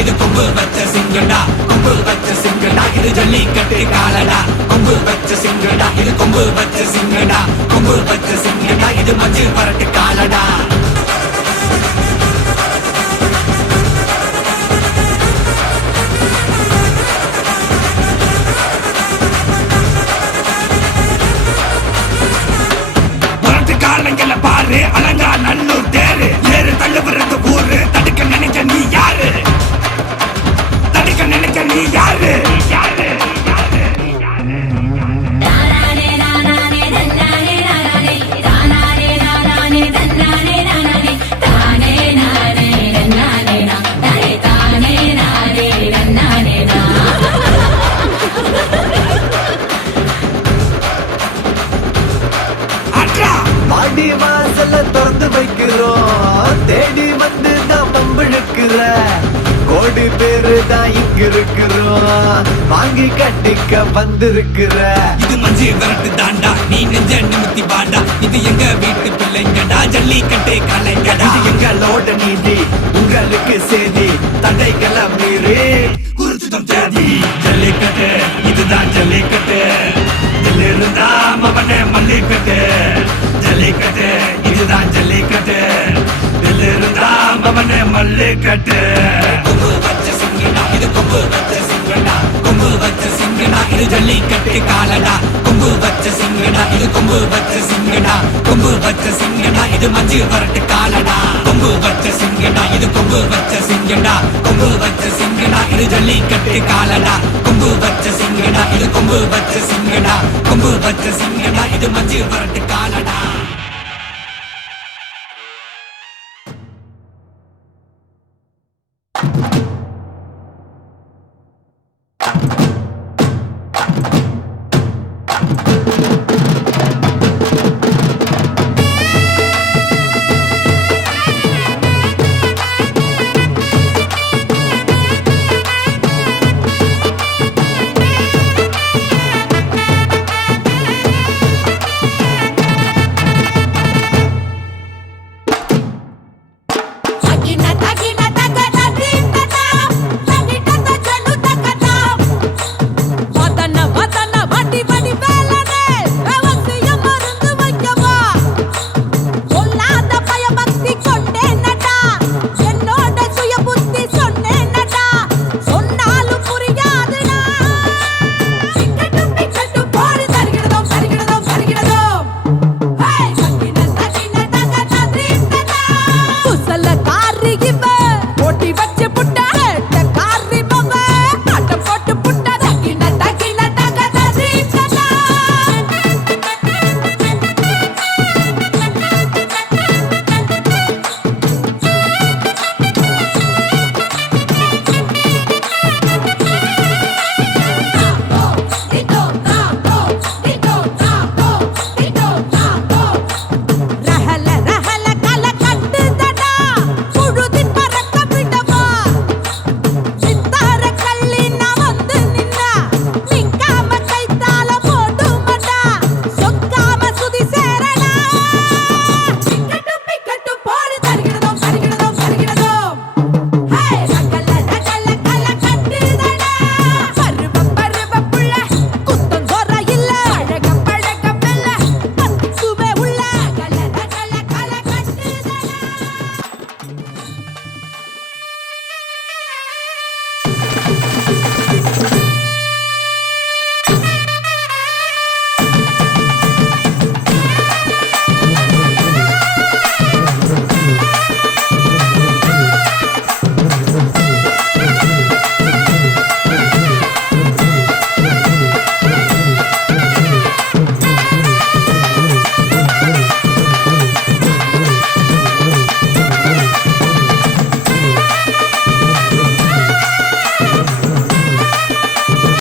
இது கொம்பு வச்ச சிங்கடா, கொம்பு வச்ச சிங்கடா, இது ஜல்லிக்கட்டு காலடா. கொம்பு வச்ச சிங்கடா, இது கொம்பு வச்ச சிங்கடா, கொம்பு வச்ச சிங்கடா, இது மஞ்சு வரட்டு காலடா. காலங்கள பாரு அலங்கா நல்லூர் தேரு ஏறு தள்ளுபுறது ஊரு. தடுக்க நினைக்க நீ யாரு, தடுக்க நினைக்க நீ யாரு, யாரு. மாடி வாசல திறந்து வைக்கிறோம், தேடி வந்து நான் பம்பிழுக்கிற கோடி பேரு தான் இங்க இருக்கிறோம், வாங்கி கட்டிக்க வந்திருக்கிற. இது மஞ்சு வரட்டு தாண்டா, நீ நெஞ்ச நிமித்தி பாண்டா. இது எங்க வீட்டு பிள்ளைங்கடா, ஜல்லிக்கட்டு கலைஞடா. இது எங்களோட நீதி, உங்களுக்கு செய்தி, தடைகளை மீறி குறிச்சுட்டோம் தேதி. ஜல்லிக்கட்டு இதுதான் ஜல்லிக்கட்டு, இதுல இருந்தா மவனே மல்லிக்கட்டு. ஜல்லிக்கட்டு இதுதான் ஜல்லிக்கட்டு, இதுல இருந்தா மவனே மல்லிக்கட்டு. கொம்பு வச்ச சிங்கடா, இது கொம்பு வச்ச சிங்கடா, கொம்பு வச்ச சிங்கடா, இது ஜல்லிக்கட்டு காலடா. கொம்பு வச்ச சிங்கடா, இது கொம்பு வச்ச சிங்கடா, கொம்பு வச்ச சிங்கடா, இது மஞ்சு வரட்டு காலடா. கொம்பு வச்ச சிங்கடா, இது கொம்பு வச்ச சிங்கடா, கொம்பு வச்ச சிங்கடா, இது ஜல்லிக்கட்டு காலடா. கொம்பு வச்ச சிங்கடா, இது கொம்பு வச்ச சிங்கடா, கொம்பு வச்ச சிங்கடா, இது மஞ்சு வரட்டு காலடா.